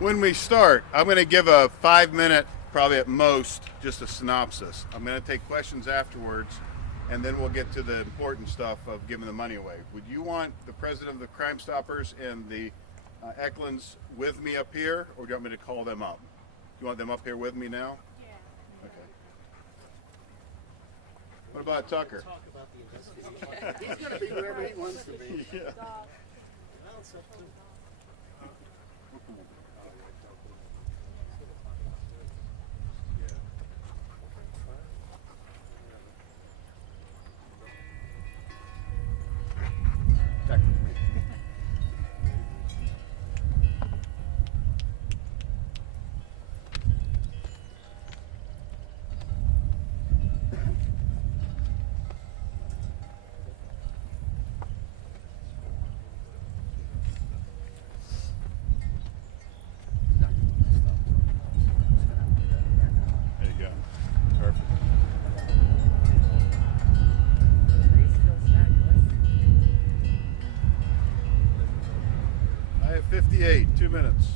When we start, I'm going to give a 5-minute, probably at most, just a synopsis. I'm going to take questions afterwards, and then we'll get to the important stuff of giving the money away. Would you want the president of the Crime Stoppers and the Eklunds with me up here, or do you want me to call them up? You want them up here with me now? Yeah. Okay. What about Tucker? Talk about the investigation. He's going to be wherever he wants to be. Yeah. Well, it's up to There you go. Perfect. Grease feels fabulous. I have 58, 2 minutes.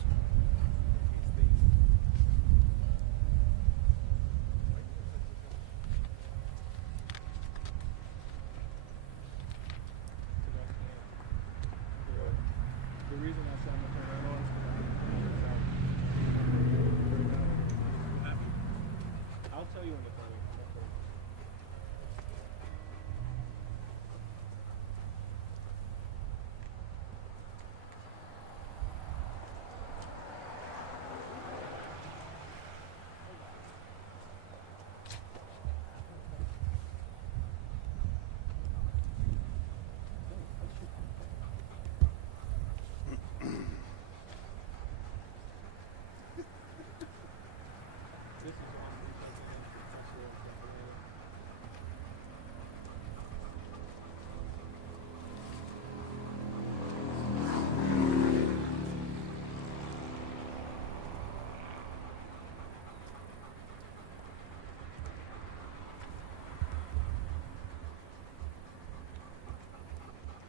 The reason I said I'm gonna turn that on is because I'll tell you when to turn it on. This is on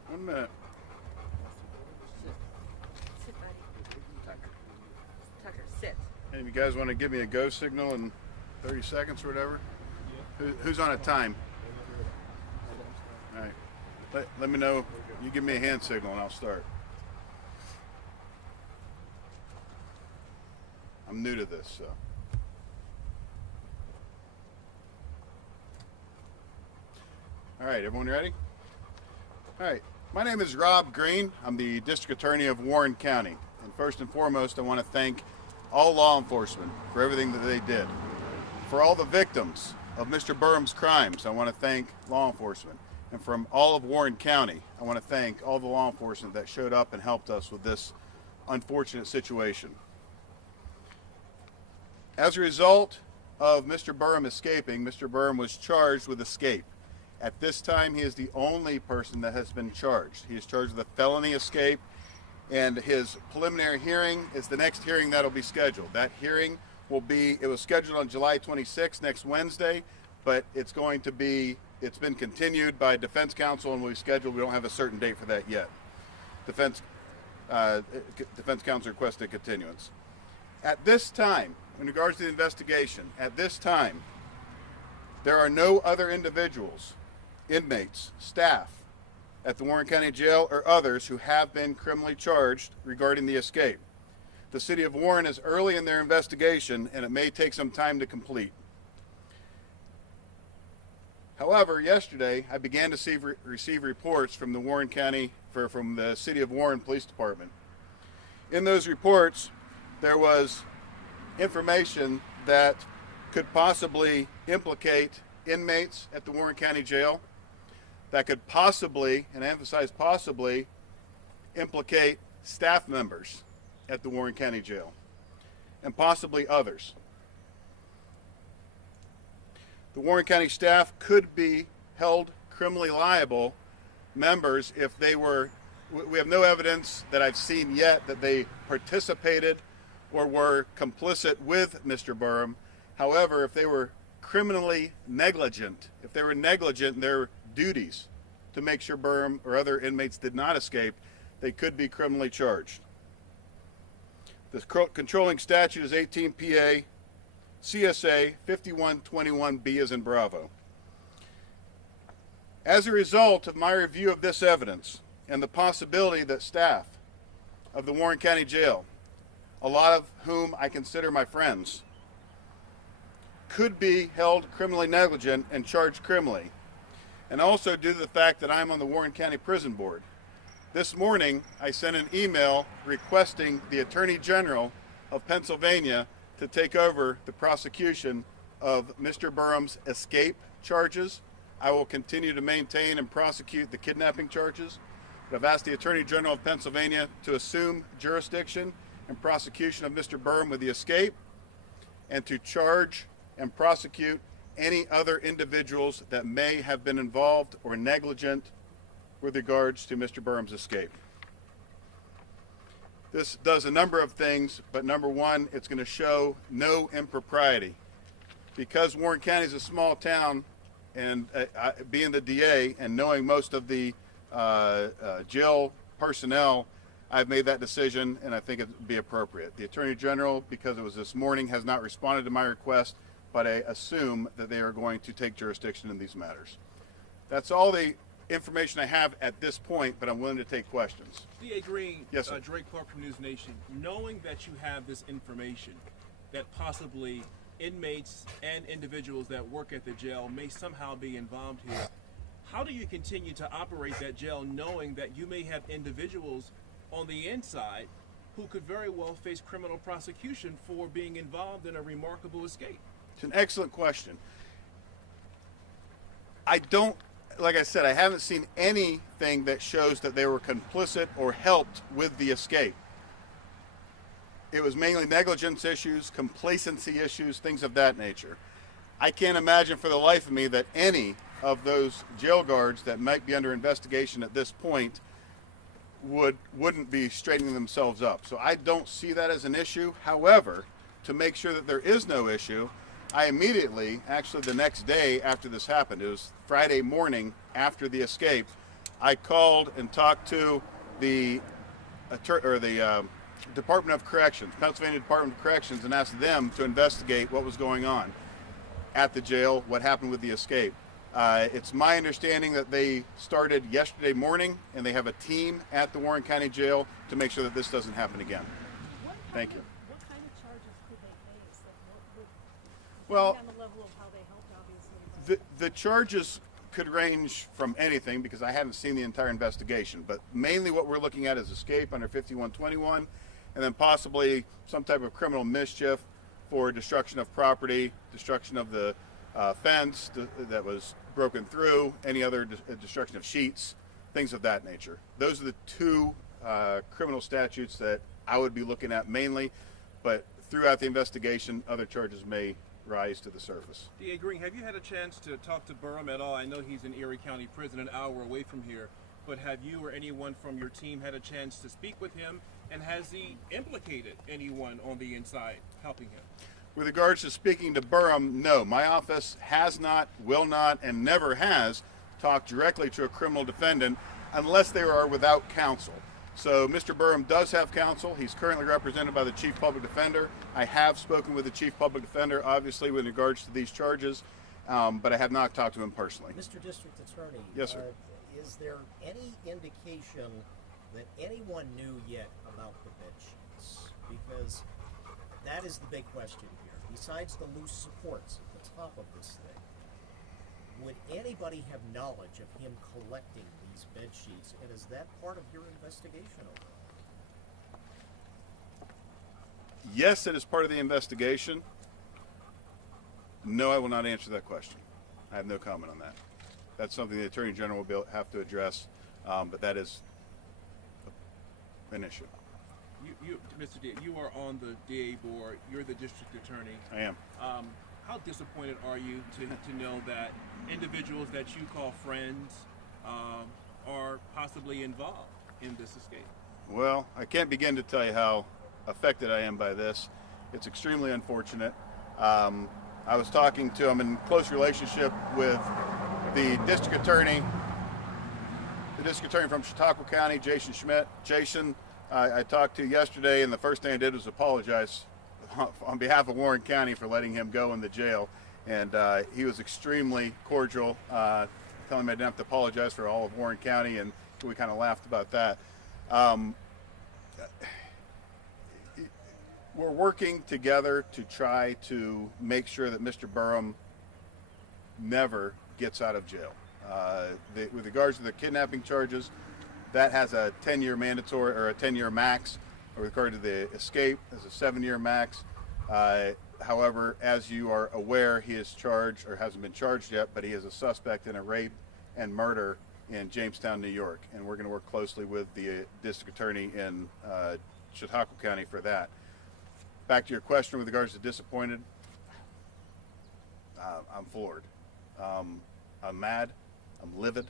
One minute. Sit, buddy. Tucker, sit. Any of you guys want to give me a go signal in 30 seconds or whatever? Who's on a time? All right. Let me know. You give me a hand signal and I'll start. I'm new to this, so. All right, everyone ready? All right. My name is Rob Green. I'm the District Attorney of Warren County. And first and foremost, I want to thank all law enforcement for everything that they did. For all the victims of Mr. Burham's crimes, I want to thank law enforcement. And from all of Warren County, I want to thank all the law enforcement that showed up and helped us with this unfortunate situation. As a result of Mr. Burham escaping, Mr. Burham was charged with escape. At this time, he is the only person that has been charged. He is charged with a felony escape, and his preliminary hearing is the next hearing that will be scheduled. That hearing will be, it was scheduled on July 26th, next Wednesday, but it's been continued by defense counsel and we scheduled, we don't have a certain date for that yet. Defense counsel requested continuance. At this time, in regards to the investigation, at this time, there are no other individuals, inmates, staff at the Warren County Jail or others who have been criminally charged regarding the escape. The City of Warren is early in their investigation and it may take some time to complete. However, yesterday I began to receive reports from the Warren County, from the City of Warren Police Department. In those reports, there was information that could possibly implicate inmates at the Warren County Jail, that could possibly, and I emphasize possibly, implicate staff members at the Warren County Jail, and possibly others. The Warren County staff could be held criminally liable members if they were, we have no evidence that I've seen yet that they participated or were complicit with Mr. Burham. However, if they were criminally negligent, if they were negligent in their duties to make sure Burham or other inmates did not escape, they could be criminally charged. The controlling statute is 18 PA CSA 5121B as in Bravo. As a result of my review of this evidence and the possibility that staff of the Warren County Jail, a lot of whom I consider my friends, could be held criminally negligent and charged criminally, and also due to the fact that I'm on the Warren County Prison Board, this morning I sent an email requesting the Attorney General of Pennsylvania to take over the prosecution of Mr. Burham's escape charges. I will continue to maintain and prosecute the kidnapping charges, but I've asked the Attorney General of Pennsylvania to assume jurisdiction and prosecution of Mr. Burham with the escape, and to charge and prosecute any other individuals that may have been involved or negligent with regards to Mr. Burham's escape. This does a number of things, but number one, it's going to show no impropriety. Because Warren County is a small town, and being the DA and knowing most of the jail personnel, I've made that decision, and I think it would be appropriate. The Attorney General, because it was this morning, has not responded to my request, but I assume that they are going to take jurisdiction in these matters. That's all the information I have at this point, but I'm willing to take questions. DA Green, Yes, sir. Drake Clark from News Nation, knowing that you have this information that possibly inmates and individuals that work at the jail may somehow be involved here, how do you continue to operate that jail knowing that you may have individuals on the inside who could very well face criminal prosecution for being involved in a remarkable escape? It's an excellent question. Like I said, I haven't seen anything that shows that they were complicit or helped with the escape. It was mainly negligence issues, complacency issues, things of that nature. I can't imagine for the life of me that any of those jail guards that might be under investigation at this point wouldn't be straightening themselves up. So I don't see that as an issue. However, to make sure that there is no issue, I immediately, actually the next day after this happened, it was Friday morning after the escape, I called and talked to the Department of Corrections, Pennsylvania Department of Corrections, and asked them to investigate what was going on at the jail, what happened with the escape. It's my understanding that they started yesterday morning, and they have a team at the Warren County Jail to make sure that this doesn't happen again. Thank you. What kind of charges could they face? Well, On the level of how they helped, obviously. the charges could range from anything, because I haven't seen the entire investigation, but mainly what we're looking at is escape under 5121, and then possibly some type of criminal mischief for destruction of property, destruction of the fence that was broken through, any other destruction of sheets, things of that nature. Those are the two criminal statutes that I would be looking at mainly, but throughout the investigation, other charges may rise to the surface. DA Green, have you had a chance to talk to Burham at all? I know he's in Erie County Prison, an hour away from here, but have you or anyone from your team had a chance to speak with him, and has he implicated anyone on the inside helping him? With regards to speaking to Burham, no. My office has not, will not, and never has talked directly to a criminal defendant unless they are without counsel. So Mr. Burham does have counsel. He's currently represented by the Chief Public Defender. I have spoken with the Chief Public Defender, obviously, with regards to these charges, but I have not talked to him personally. Mr. District Attorney, Yes, sir. Is there any indication that anyone knew yet about the bed sheets? Because that is the big question here. Besides the loose supports at the top of this thing, would anybody have knowledge of him collecting these bed sheets, and is that part of your investigation over it? Yes, it is part of the investigation. No, I will not answer that question. I have no comment on that. That's something the Attorney General will have to address, but that is an issue. You, Mr. DA, you are on the DA board. You're the district attorney. I am. How disappointed are you to know that individuals that you call friends are possibly involved in this escape? Well, I can't begin to tell you how affected I am by this. It's extremely unfortunate. I was talking to, I'm in close relationship with the district attorney from Chautauqua County, Jason Schmidt. Jason I talked to yesterday, and the first thing I did was apologize on behalf of Warren County for letting him go in the jail. And he was extremely cordial, telling me I didn't have to apologize for all of Warren County, and we kind of laughed about that. We're working together to try to make sure that Mr. Burham never gets out of jail. With regards to the kidnapping charges, that has a 10-year mandatory or a 10-year max. With regard to the escape, there's a 7-year max. However, as you are aware, he is charged, or hasn't been charged yet, but he is a suspect in a rape and murder in Jamestown, New York, and we're going to work closely with the district attorney in Chautauqua County for that. Back to your question with regards to disappointed, I'm floored. I'm mad. I'm livid.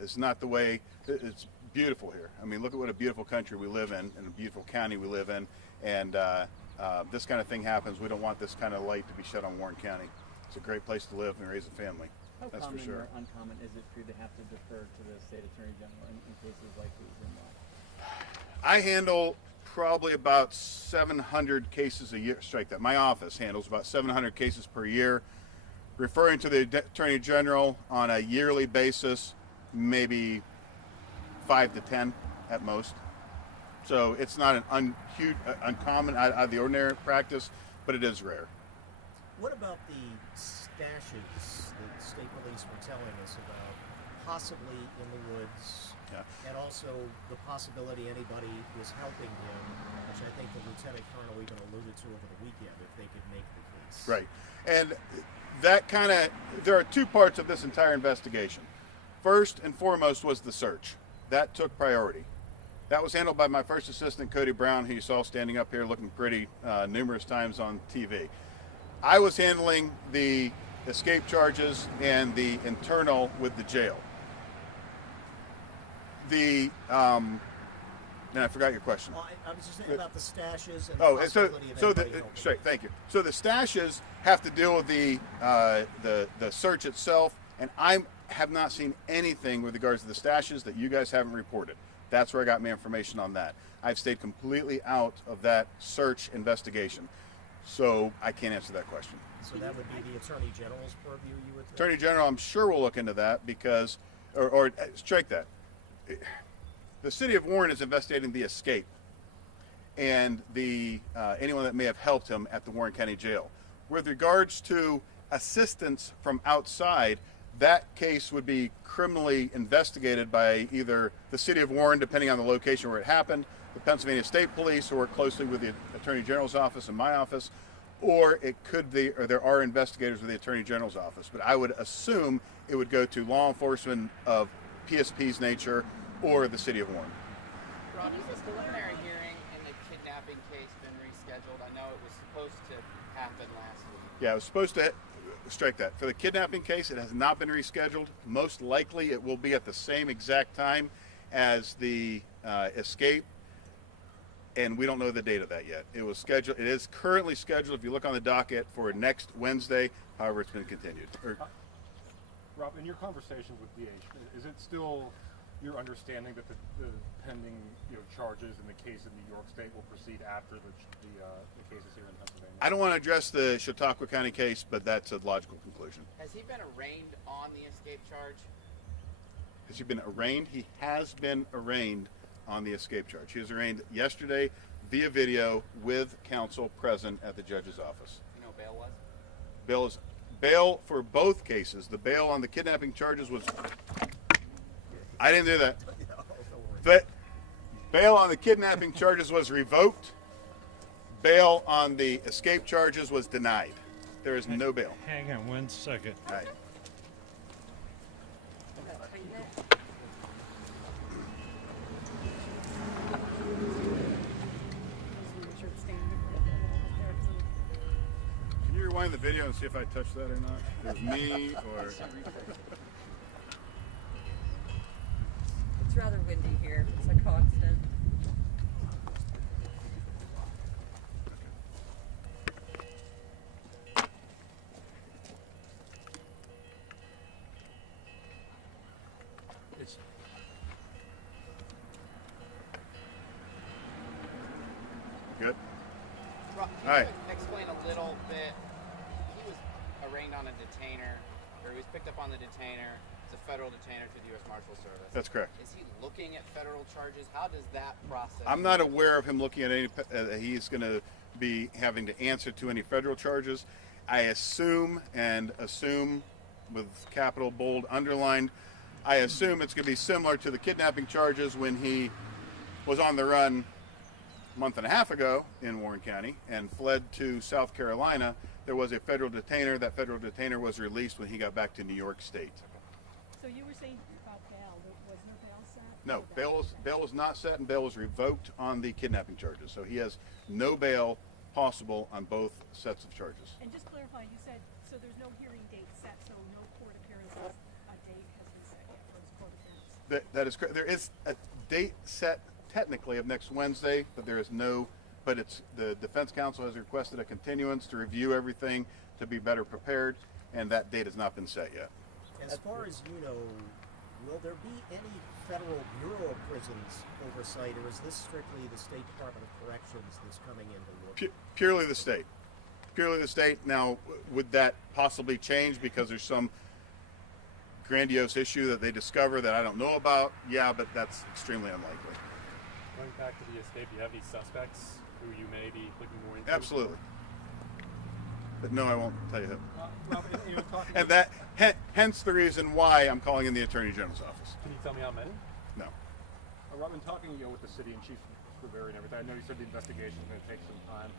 It's not the way. It's beautiful here. I mean, look at what a beautiful country we live in, and a beautiful county we live in. And this kind of thing happens. We don't want this kind of light to be shed on Warren County. It's a great place to live and raise a family. How That's common for sure. or uncommon is it for you to have to defer to the state attorney general in cases like these? I handle probably about 700 cases a year. Strike that. My office handles about 700 cases per year. Referring to the attorney general on a yearly basis, maybe 5 to 10 at most. So it's not an uncommon out of the ordinary practice, but it is rare. What about the stashes that the state police were telling us about, possibly in the woods, and also the possibility anybody was helping him, which I think the lieutenant colonel even alluded to over the weekend, if they could make the case. Right. And that kind of, there are two parts of this entire investigation. First and foremost was the search. That took priority. That was handled by my first assistant, Cody Brown, who you saw standing up here looking pretty numerous times on TV. I was handling the escape charges and the internal with the jail. And I forgot your question. Well, I was just saying about the stashes and Oh, the and so possibility of so anybody the helping. straight. Thank you. So the stashes have to deal with the search itself, and I have not seen anything with regards to the stashes that you guys haven't reported. That's where I got my information on that. I've stayed completely out of that search investigation, so I can't answer that question. So that would be the attorney general's purview, you would think? Attorney General, I'm sure will look into that because, or strike that. The city of Warren is investigating the escape and the anyone that may have helped him at the Warren County Jail. With regards to assistance from outside, that case would be criminally investigated by either the city of Warren, depending on the location where it happened, the Pennsylvania State Police, who work closely with the Attorney General's office and my office, or it could be, or there are investigators with the Attorney General's office. But I would assume it would go to law enforcement of PSP's nature or the city of Warren. Rob, has this preliminary hearing in the kidnapping case been rescheduled? I know it was supposed to happen last week. Yeah, it was supposed to strike that. For the kidnapping case, it has not been rescheduled. Most likely it will be at the same exact time as the escape, and we don't know the date of that yet. It was scheduled. It is currently scheduled, if you look on the docket, for next Wednesday. However, it's been continued. Rob, in your conversations with DH, is it still your understanding that the pending charges in the case in New York State will proceed after the cases here in Pennsylvania? I don't want to address the Chautauqua County case, but that's a logical conclusion. Has he been arraigned on the escape charge? Has he been arraigned? He has been arraigned on the escape charge. He was arraigned yesterday via video with counsel present at the judge's office. You know bail was? Bail for both cases. The bail on the kidnapping charges was... I didn't do that. But bail on the kidnapping charges was revoked. Bail on the escape charges was denied. There is no bail. Hang on 1 second. All right. Can you rewind the video and see if I touched that or not? It was me or... It's rather windy here. It's a constant. Good. Rob, All can right. you explain a little bit? He was arraigned on a detainer, or he was picked up on the detainer. It's a federal detainer through the U.S. Marshal Service. That's correct. Is he looking at federal charges? How does that process I'm not work? aware of him looking at any. He's going to be having to answer to any federal charges. I assume with capital bold underlined, I assume it's going to be similar to the kidnapping charges when he was on the run a month and a half ago in Warren County and fled to South Carolina. There was a federal detainer. That federal detainer was released when he got back to New York State. So you were saying about bail, was no bail set? No, bail was not set, and bail was revoked on the kidnapping charges. So he has no bail possible on both sets of charges. And just clarify, you said, so there's no hearing date set, so no court appearances, a date has been set yet for his court appearance? That is correct. There is a date set technically of next Wednesday, but there is no. But it's the defense counsel has requested a continuance to review everything to be better prepared, and that date has not been set yet. As far as you know, will there be any federal Bureau of Prisons oversight, or is this strictly the State Department of Corrections that's coming in to look? Purely the state. Purely the state. Now, would that possibly change because there's some grandiose issue that they discover that I don't know about? Yeah, but that's extremely unlikely. Going back to the escape, do you have any suspects who you may be looking more into? Absolutely. But no, I won't tell you who. Rob, you were talking And that, hence the reason why I'm calling in the Attorney General's office. Can you tell me how many? No. Robin, talking with the city and Chief Rivera and everything, I know you said the investigation is going to take some time.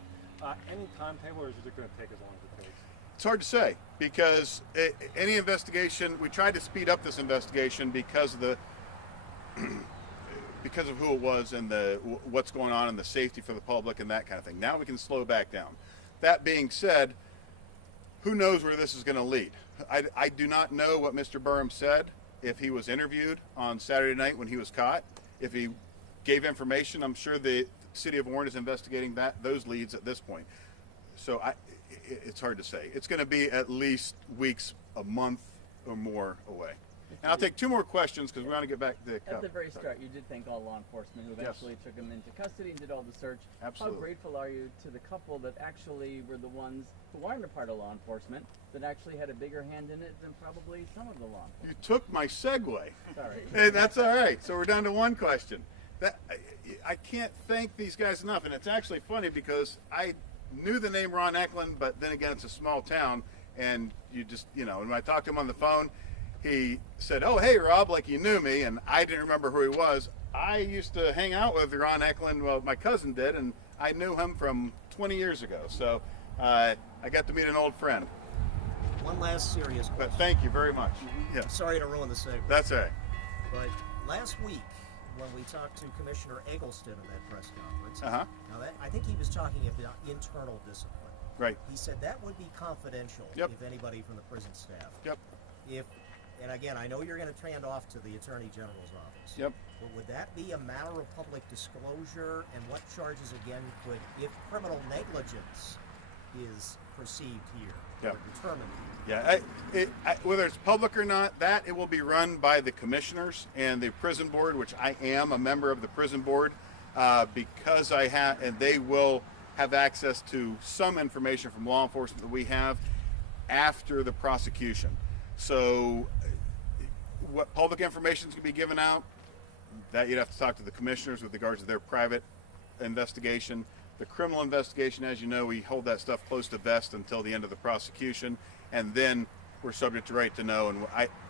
Any timetable, or is it going to take as long as it takes? It's hard to say because any investigation, we tried to speed up this investigation because of the because of who it was and what's going on and the safety for the public and that kind of thing. Now we can slow back down. That being said, who knows where this is going to lead? I do not know what Mr. Burham said if he was interviewed on Saturday night when he was caught. If he gave information, I'm sure the City of Warren is investigating those leads at this point. So it's hard to say. It's going to be at least weeks, a month or more away. And I'll take two more questions because we want to get back to the At the very start, you did thank all law enforcement who eventually took him into custody and did all the search. Absolutely. How grateful are you to the couple that actually were the ones who weren't a part of law enforcement, that actually had a bigger hand in it than probably some of the law enforcement? You took my segue. Sorry. Hey, that's all right. So we're down to one question. I can't thank these guys enough, and it's actually funny because I knew the name Ron Eklund, but then again, it's a small town, and you just, when I talked to him on the phone, he said, "Oh, hey, Rob," like you knew me, and I didn't remember who he was. I used to hang out with Ron Eklund, well, my cousin did, and I knew him from 20 years ago, so I got to meet an old friend. One last serious question. But thank you very much. Yeah, Sorry to ruin the segue. that's all right. But last week, when we talked to Commissioner Eggleston in that press conference, Uh-huh. now that I think he was talking about internal discipline. Right. He said that would be confidential Yep. if anybody from the prison staff. Yep. And again, I know you're going to hand off to the Attorney General's office. Yep. But would that be a matter of public disclosure? And what charges, again, could, if criminal negligence is perceived here, Yep. or determined here? Yeah, whether it's public or not, it will be run by the commissioners and the prison board, which I am a member of the prison board, because and they will have access to some information from law enforcement that we have after the prosecution. So, what public information is going to be given out, that you'd have to talk to the commissioners with regards to their private investigation. The criminal investigation, as you know, we hold that stuff close to vest until the end of the prosecution, and then we're subject to right to know. And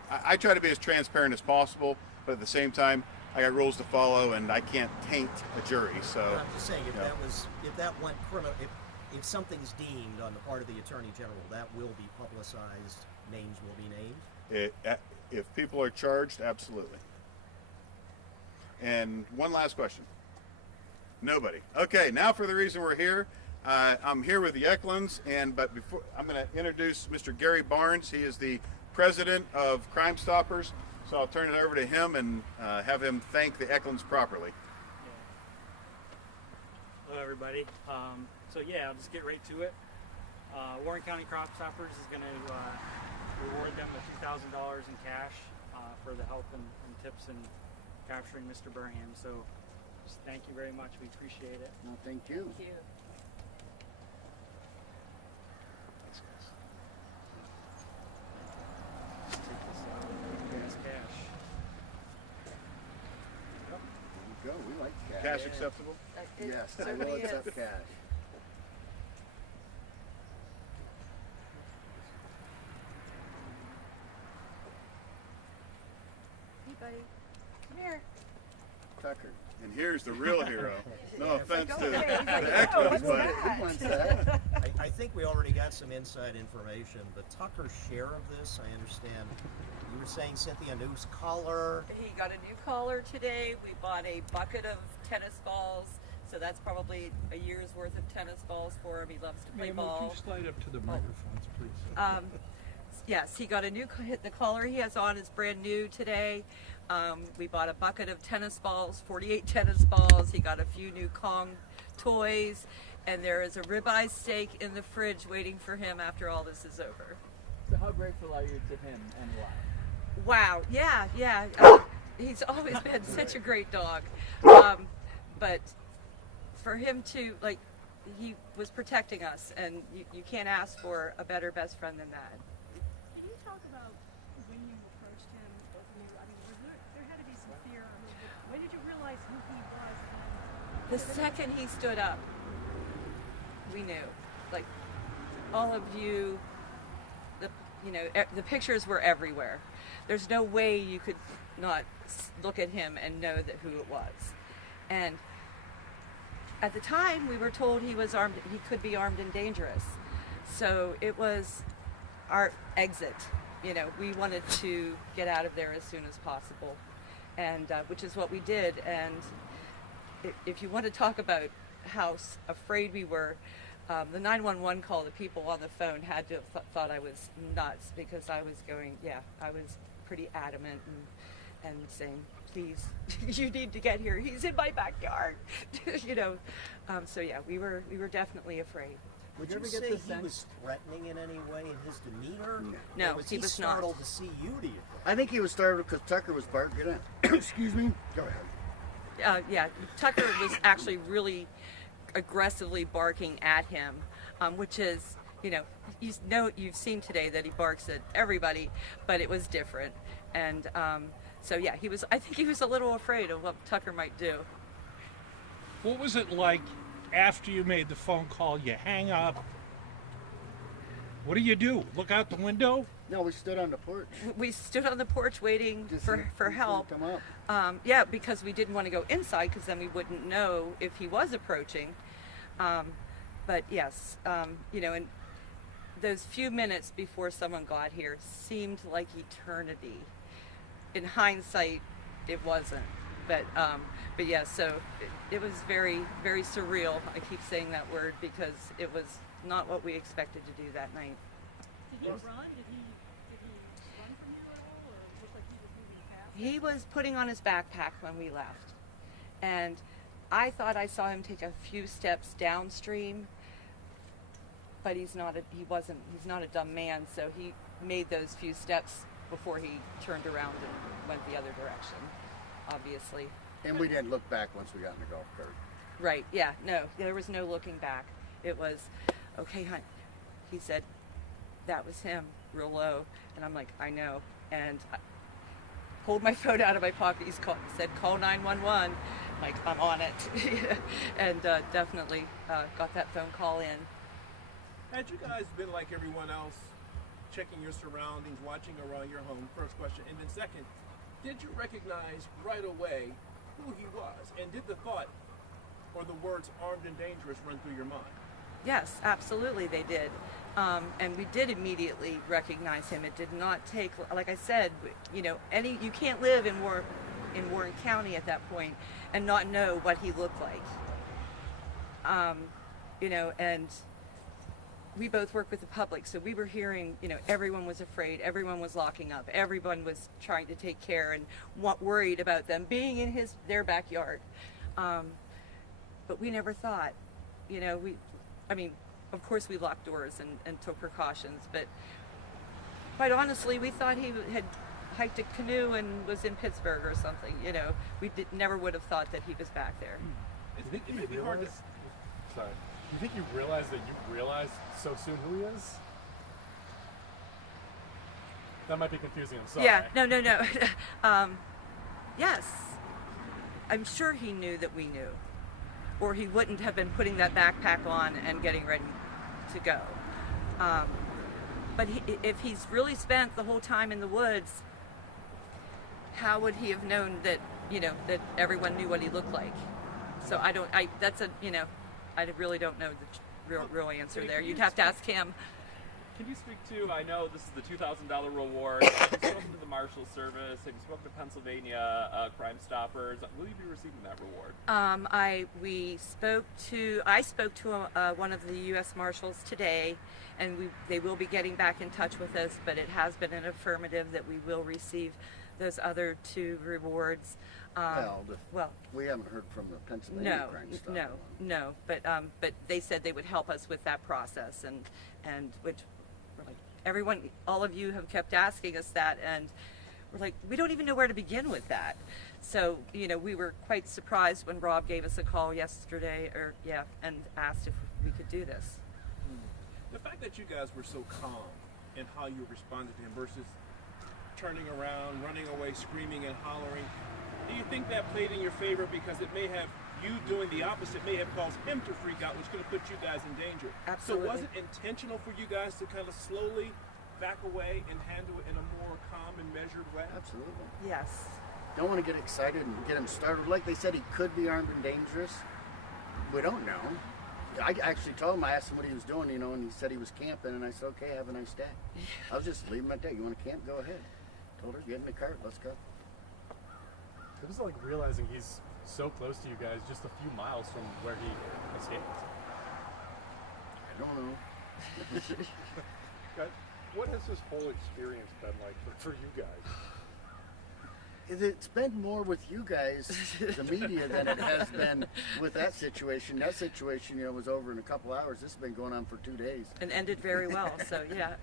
I try to be as transparent as possible, but at the same time, I got rules to follow, and I can't taint a jury. So I'm just saying, if that went criminal, if something's deemed on the part of the Attorney General, that will be publicized. Names will be named. If people are charged, absolutely. And one last question. Nobody. Okay, now for the reason we're here. I'm here with the Eklunds, but before I'm going to introduce Mr. Gary Barnes. He is the president of Crime Stoppers. So I'll turn it over to him and have him thank the Eklunds properly. Hello, everybody. So I'll just get right to it. Warren County Crime Stoppers is going to reward them with $2,000 in cash for the help and tips in capturing Mr. Burham. So Just thank you very much. We appreciate it. No, thank you. Thank you. Take this out. It's cash. There we go. We like cash. Cash acceptable? It Yes, I certainly will is. accept cash. Hey, buddy. Come here. Tucker. And here's the real hero. No offense to He's like, the oh, Expos, what's but that? Who wants that? I think we already got some inside information. The Tucker share of this, I understand. You were saying, Cynthia, new collar. He got a new collar today. We bought a bucket of tennis balls. So that's probably a year's worth of tennis balls for him. He loves to play ball. Slide up to the microphones, please. Yes, he got a new, the collar he has on is brand new today. We bought a bucket of tennis balls, 48 tennis balls. He got a few new Kong toys. And there is a ribeye steak in the fridge waiting for him after all this is over. So how grateful are you to him and why? Wow, yeah. He's always been such a great dog. But for him to, like, he was protecting us, and you can't ask for a better best friend than that. Can you talk about when you approached him? I mean, there had to be some fear. I mean, when did you realize who he was? The second he stood up, we knew. Like, all of you, the pictures were everywhere. There's no way you could not look at him and know that who it was. And at the time, we were told he was armed. He could be armed and dangerous. So it was our exit. We wanted to get out of there as soon as possible, and which is what we did. And if you want to talk about how afraid we were, the 911 call, the people on the phone had to have thought I was nuts, because I was I was pretty adamant and saying, please, you need to get here. He's in my backyard. So yeah, we were definitely afraid. Would you you ever get say the he sense- was threatening in any way in his demeanor? No, Or was he was not. startled to see you, do you think? I think he was startled because Tucker was barking at Excuse me. Go ahead. Yeah, Tucker was actually really aggressively barking at him, which is, you've seen today that he barks at everybody, but it was different. And so yeah, I think he was a little afraid of what Tucker might do. What was it like after you made the phone call? You hang up. What do? Look out the window? No, we stood on the porch. We stood on the porch waiting Just for see if he help. would come up. Yeah, because we didn't want to go inside, because then we wouldn't know if he was approaching. But yes, and those few minutes before someone got here seemed like eternity. In hindsight, it wasn't. But yeah, so it was very, very surreal. I keep saying that word because it was not what we expected to do that night. Did he run? Did he run from you at all, or looked like he was moving fast? He was putting on his backpack when we left, and I thought I saw him take a few steps downstream, but he's not a dumb man, so he made those few steps before he turned around and went the other direction, obviously. And we didn't look back once we got in the golf cart. Right, yeah, no, there was no looking back. It was, okay, hon. He said, that was him, real low. And I'm like, I know. And I pulled my phone out of my pocket. He said, call 911. Like, I'm on it. And definitely got that phone call in. Had you guys been like everyone else, checking your surroundings, watching around your home? First question. And then second, did you recognize right away who he was? And did the thought or the words armed and dangerous run through your mind? Yes, absolutely they did. And we did immediately recognize him. It did not take, like I said, you can't live in Warren County at that point and not know what he looked like. And we both work with the public, so we were hearing, everyone was afraid, everyone was locking up, everyone was trying to take care and worried about them being in their backyard. But we never thought, of course we locked doors and took precautions, but quite honestly, we thought he had hiked a canoe and was in Pittsburgh or something. You know, we never would have thought that he was back there. It may be hard to. Sorry. Do you think you realized that you realized so soon who he is? That might be confusing. I'm sorry. Yeah. No. Yes. I'm sure he knew that we knew, or he wouldn't have been putting that backpack on and getting ready to go. But if he's really spent the whole time in the woods, how would he have known that, you know, that everyone knew what he looked like? So I really don't know the real answer there. You'd have to ask him. Can you speak to, I know this is the $2,000 reward, have you spoken to the Marshal Service, have you spoken to Pennsylvania Crime Stoppers? Will you be receiving that reward? I spoke to one of the U.S. Marshals today, and they will be getting back in touch with us, but it has been an affirmative that we will receive those other 2 rewards. Well, we haven't heard from the Pennsylvania Crime Stopper. No, but they said they would help us with that process, and which we're like, everyone, all of you have kept asking us that, and we're like, we don't even know where to begin with that. So, you know, we were quite surprised when Rob gave us a call yesterday, and asked if we could do this. The fact that you guys were so calm in how you responded to him versus turning around, running away, screaming and hollering, do you think that played in your favor because it may have, you doing the opposite may have caused him to freak out, which could have put you guys in danger? Absolutely. So was it intentional for you guys to kind of slowly back away and handle it in a more calm and measured way? Absolutely. Yes. Don't want to get excited and get him started. Like they said, he could be armed and dangerous. We don't know. I actually told him, I asked him what he was doing, you know, and he said he was camping, and I said, okay, have a nice day. I was just leaving him at that. You want to camp? Go ahead. Told her, get in the cart, let's go. It was like realizing he's so close to you guys, just a few miles from where he escaped. I don't know. Guys, what has this whole experience been like for you guys? It's been more with you guys, the media, than it has been with that situation. That situation, you know, was over in a couple hours. This has been going on for 2 days. And ended very well, so yeah.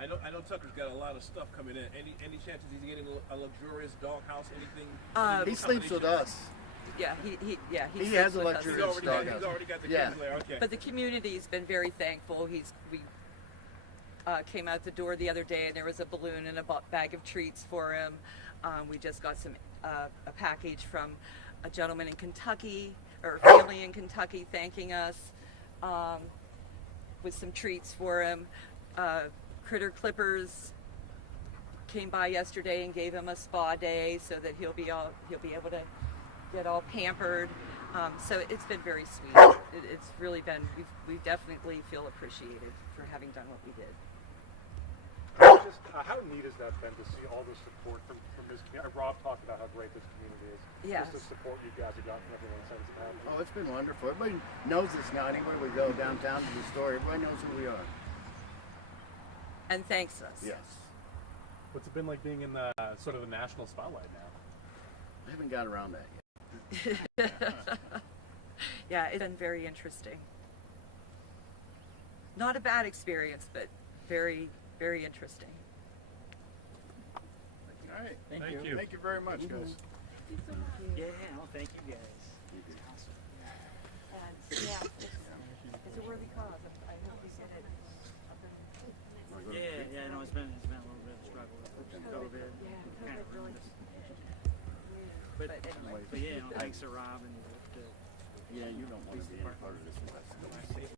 I know Tucker's got a lot of stuff coming in. Any chances he's getting a luxurious doghouse, anything? He sleeps with us. Yeah, he has a sleeps with us. luxurious doghouse. He's already got the kids there. Okay. But the community's been very thankful. We came out the door the other day and there was a balloon and a bag of treats for him. We just got a package from a gentleman in Kentucky, or a family in Kentucky, thanking us with some treats for him. Critter Clippers came by yesterday and gave him a spa day so that he'll be able to get all pampered. So it's been very sweet. It's really been, we definitely feel appreciated for having done what we did. Just how neat has that been to see all the support from this community? Rob talked about how great this community is. Yes. Just the support you guys have gotten from everyone since it happened. Oh, it's been wonderful. Everybody knows us now. Anywhere we go downtown to the store, everybody knows who we are. And thanks us. Yes. What's it been like being in the sort of the national spotlight now? I haven't got around that yet. Yeah, it's been very interesting. Not a bad experience, but very, very interesting. All right. Thank you. Thank you very much, guys. Yeah, well, thank you guys. And yeah, it's a worthy cause. I hope we get it. Yeah, no, it's been a little bit of a struggle with COVID. Kind of ruined us. But yeah, thanks to Rob and Yeah, you don't want to be a part of this unless